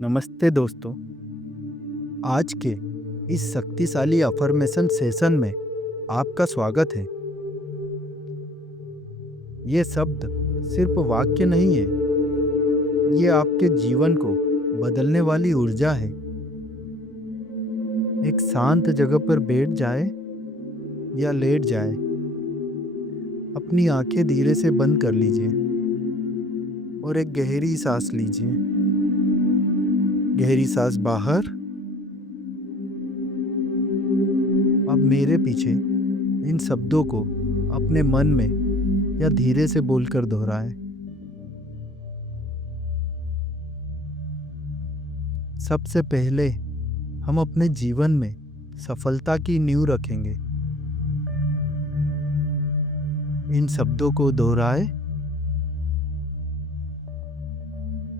नमस्ते दोस्तों। आज के इस शक्तिशाली अफर्मेशन सेशन में आपका स्वागत है। ये शब्द सिर्फ वाक्य नहीं है, ये आपके जीवन को बदलने वाली ऊर्जा है। एक शांत जगह पर बैठ जाए या लेट जाए, अपनी आंखें धीरे से बंद कर लीजिए और एक गहरी सांस लीजिए। गहरी सांस बाहर। अब मेरे पीछे इन शब्दों को अपने मन में या धीरे से बोलकर दोहराएं। सबसे पहले हम अपने जीवन में सफलता की नींव रखेंगे। इन शब्दों को दोहराएं।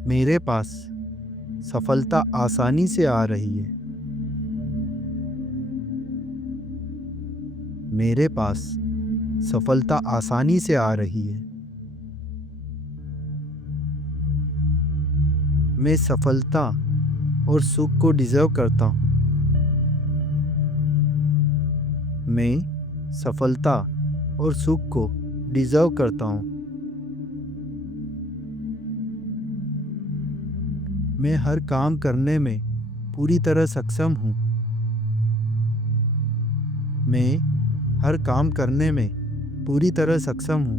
मेरे पास सफलता आसानी से आ रही है। मेरे पास सफलता आसानी से आ रही है। मैं सफलता और सुख को डिजर्व करता हूँ। मैं सफलता और सुख को डिजर्व करता हूँ। मैं हर काम करने में पूरी तरह सक्षम हूँ। मैं हर काम करने में पूरी तरह सक्षम हूँ।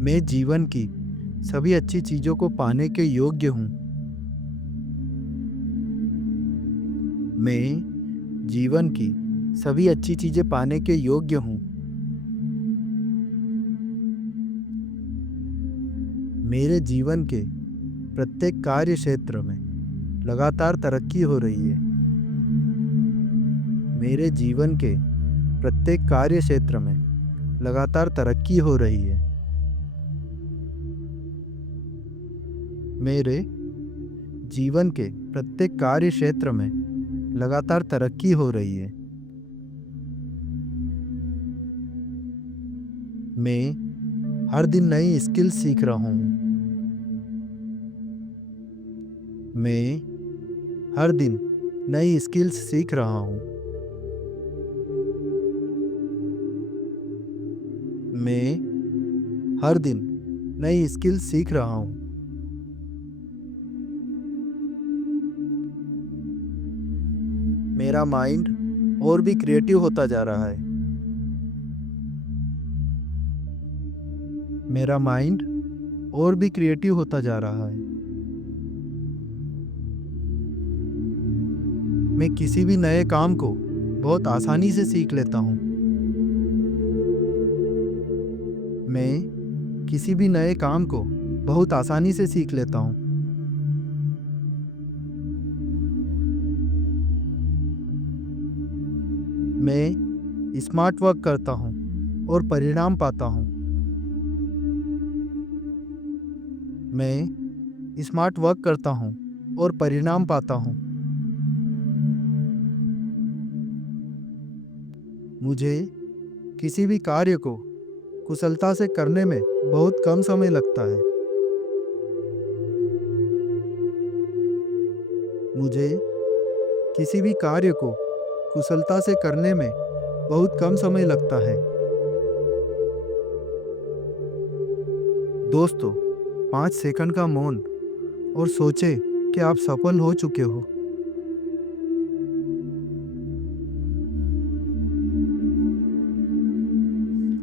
मैं जीवन की सभी अच्छी चीजों को पाने के योग्य हूँ। मैं जीवन की सभी अच्छी चीजें पाने के योग्य हूँ। मेरे जीवन के प्रत्येक कार्य क्षेत्र में लगातार तरक्की हो रही है। मेरे जीवन के प्रत्येक कार्य क्षेत्र में लगातार तरक्की हो रही है। मेरे जीवन के प्रत्येक कार्य क्षेत्र में लगातार तरक्की हो रही है। मैं हर दिन नई स्किल सीख रहा हूँ। मैं हर दिन नई स्किल्स सीख रहा हूँ। मैं हर दिन नई स्किल्स सीख रहा हूँ। मेरा माइंड और भी क्रिएटिव होता जा रहा है। मेरा माइंड और भी क्रिएटिव होता जा रहा है। मैं किसी भी नए काम को बहुत आसानी से सीख लेता हूँ। मैं किसी भी नए काम को बहुत आसानी से सीख लेता हूँ। मैं स्मार्ट वर्क करता हूँ और परिणाम पाता हूँ। मैं स्मार्ट वर्क करता हूँ और परिणाम पाता हूँ। मुझे किसी भी कार्य को कुशलता से करने में बहुत कम समय लगता है। मुझे किसी भी कार्य को कुशलता से करने में बहुत कम समय लगता है। दोस्तों, 5 सेकंड का मौन और सोचें कि आप सफल हो चुके हो।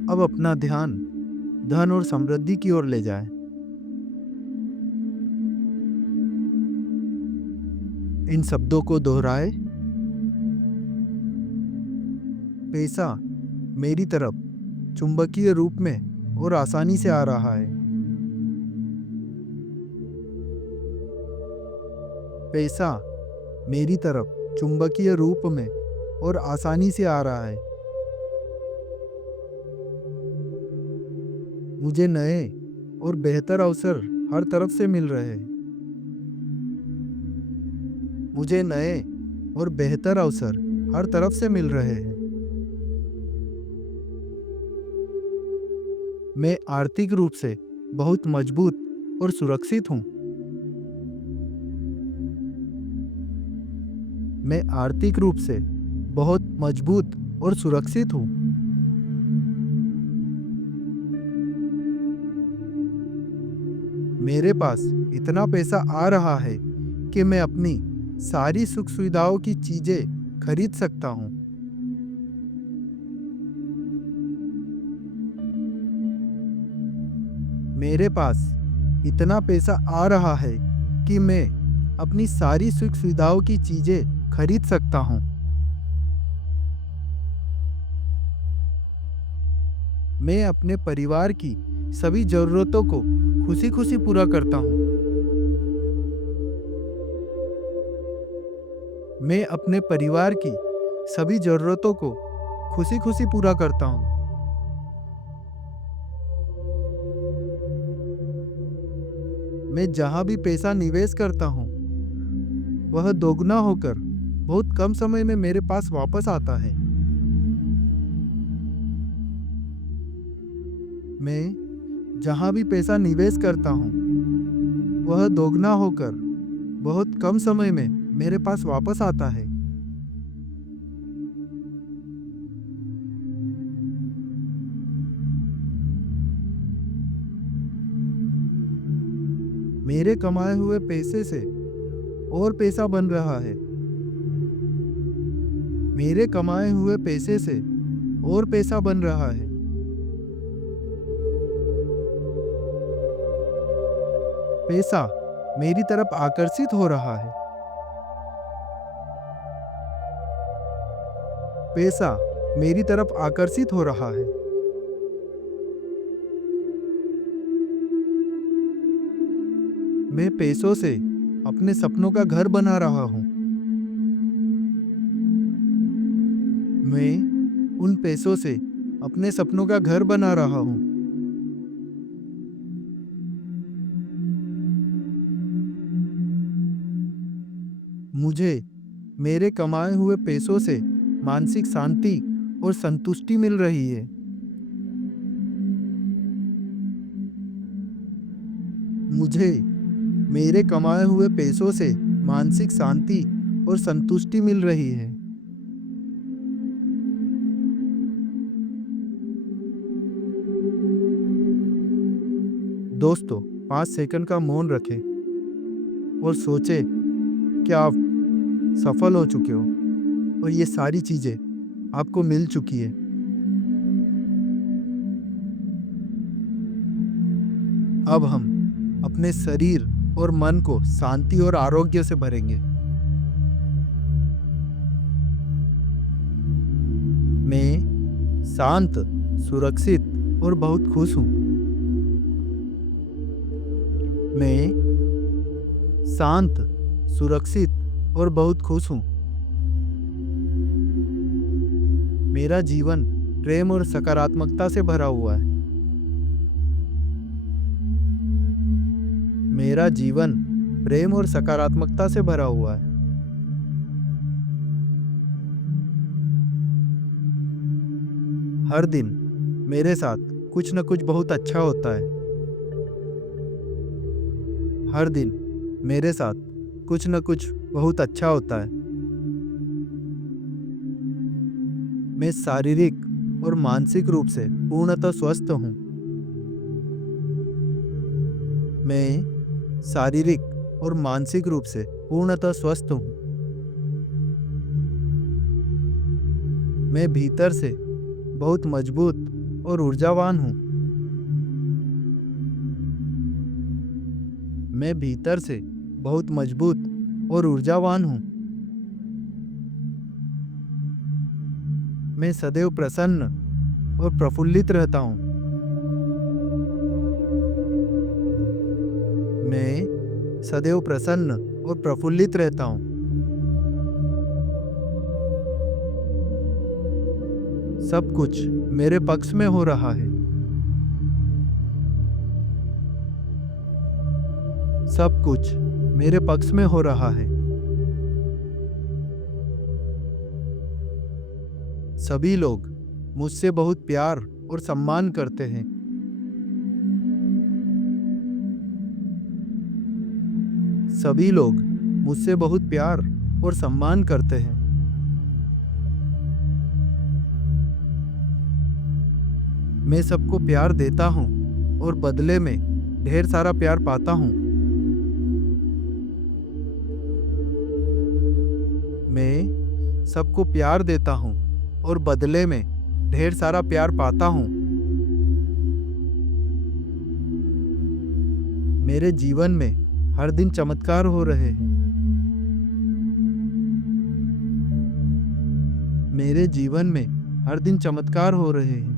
अब अपना ध्यान धन और समृद्धि की ओर ले जाएं। इन शब्दों को दोहराएं। पैसा मेरी तरफ चुंबकीय रूप में और आसानी से आ रहा है। पैसा मेरी तरफ चुंबकीय रूप में और आसानी से आ रहा है। मुझे नए और बेहतर अवसर हर तरफ से मिल रहे हैं। मुझे नए और बेहतर अवसर हर तरफ से मिल रहे हैं। मैं आर्थिक रूप से बहुत मजबूत और सुरक्षित हूँ। मैं आर्थिक रूप से बहुत मजबूत और सुरक्षित हूँ। मेरे पास इतना पैसा आ रहा है कि मैं अपनी सारी सुख सुविधाओं की चीजें खरीद सकता हूँ। मेरे पास इतना पैसा आ रहा है कि मैं अपनी सारी सुख सुविधाओं की चीजें खरीद सकता हूँ। मैं अपने परिवार की सभी जरूरतों को खुशी खुशी पूरा करता हूँ। मैं अपने परिवार की सभी जरूरतों को खुशी खुशी पूरा करता हूँ। मैं जहाँ भी पैसा निवेश करता हूँ वह दोगुना होकर बहुत कम समय में मेरे पास वापस आता है। मैं जहाँ भी पैसा निवेश करता हूँ वह दोगुना होकर बहुत कम समय में मेरे पास वापस आता है। मेरे कमाए हुए पैसे से और पैसा बन रहा है। मेरे कमाए हुए पैसे से और पैसा बन रहा है। पैसा मेरी तरफ आकर्षित हो रहा है। पैसा मेरी तरफ आकर्षित हो रहा है। मैं पैसों से अपने सपनों का घर बना रहा हूँ। मैं उन पैसों से अपने सपनों का घर बना रहा हूँ। मुझे मेरे कमाए हुए पैसों से मानसिक शांति और संतुष्टि मिल रही है। मुझे मेरे कमाए हुए पैसों से मानसिक शांति और संतुष्टि मिल रही है। दोस्तों, 5 सेकंड का मौन रखें और सोचें कि आप सफल हो चुके हो और ये सारी चीजें आपको मिल चुकी है। अब हम अपने शरीर और मन को शांति और आरोग्य से भरेंगे। मैं शांत, सुरक्षित और बहुत खुश हूँ। मैं शांत, सुरक्षित और बहुत खुश हूँ। मेरा जीवन प्रेम और सकारात्मकता से भरा हुआ है। मेरा जीवन प्रेम और सकारात्मकता से भरा हुआ है। हर दिन मेरे साथ कुछ न कुछ बहुत अच्छा होता है। हर दिन मेरे साथ कुछ न कुछ बहुत अच्छा होता है। मैं शारीरिक और मानसिक रूप से पूर्णतः स्वस्थ हूँ। मैं शारीरिक और मानसिक रूप से पूर्णतः स्वस्थ हूँ। मैं भीतर से बहुत मजबूत और ऊर्जावान हूँ। मैं भीतर से बहुत मजबूत और ऊर्जावान हूँ। मैं सदैव प्रसन्न और प्रफुल्लित रहता हूँ। मैं सदैव प्रसन्न और प्रफुल्लित रहता हूँ। सब कुछ मेरे पक्ष में हो रहा है। सब कुछ मेरे पक्ष में हो रहा है। सभी लोग मुझसे बहुत प्यार और सम्मान करते हैं। सभी लोग मुझसे बहुत प्यार और सम्मान करते हैं। मैं सबको प्यार देता हूँ और बदले में ढेर सारा प्यार पाता हूँ। मैं सबको प्यार देता हूँ और बदले में ढेर सारा प्यार पाता हूँ। मेरे जीवन में हर दिन चमत्कार हो रहे हैं। मेरे जीवन में हर दिन चमत्कार हो रहे हैं।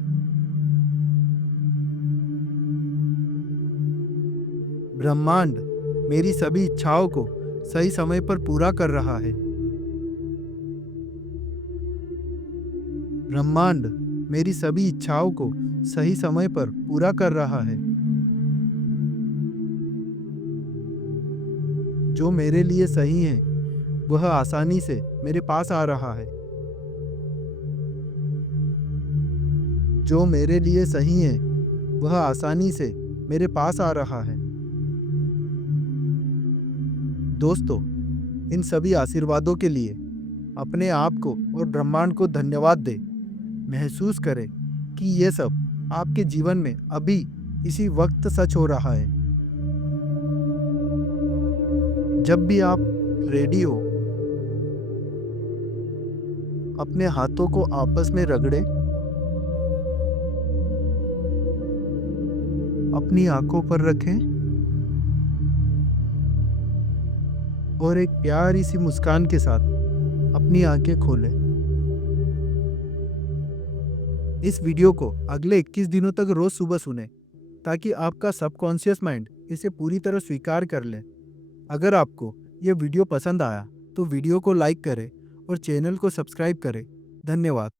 ब्रह्मांड मेरी सभी इच्छाओं को सही समय पर पूरा कर रहा है। ब्रह्मांड मेरी सभी इच्छाओं को सही समय पर पूरा कर रहा है। जो मेरे लिए सही है वह आसानी से मेरे पास आ रहा है। जो मेरे लिए सही है वह आसानी से मेरे पास आ रहा है। दोस्तों, इन सभी आशीर्वादों के लिए अपने आप को और ब्रह्मांड को धन्यवाद दें। महसूस करें कि ये सब आपके जीवन में अभी इसी वक्त सच हो रहा है। जब भी आप रेडी हो, अपने हाथों को आपस में रगड़ें, अपनी आंखों पर रखें और एक प्यारी सी मुस्कान के साथ अपनी आंखें खोलें। इस वीडियो को अगले 21 दिनों तक रोज सुबह सुने ताकि आपका सबकॉन्शियस माइंड इसे पूरी तरह स्वीकार कर ले। अगर आपको यह वीडियो पसंद आया तो वीडियो को लाइक करें और चैनल को सब्सक्राइब करें। धन्यवाद।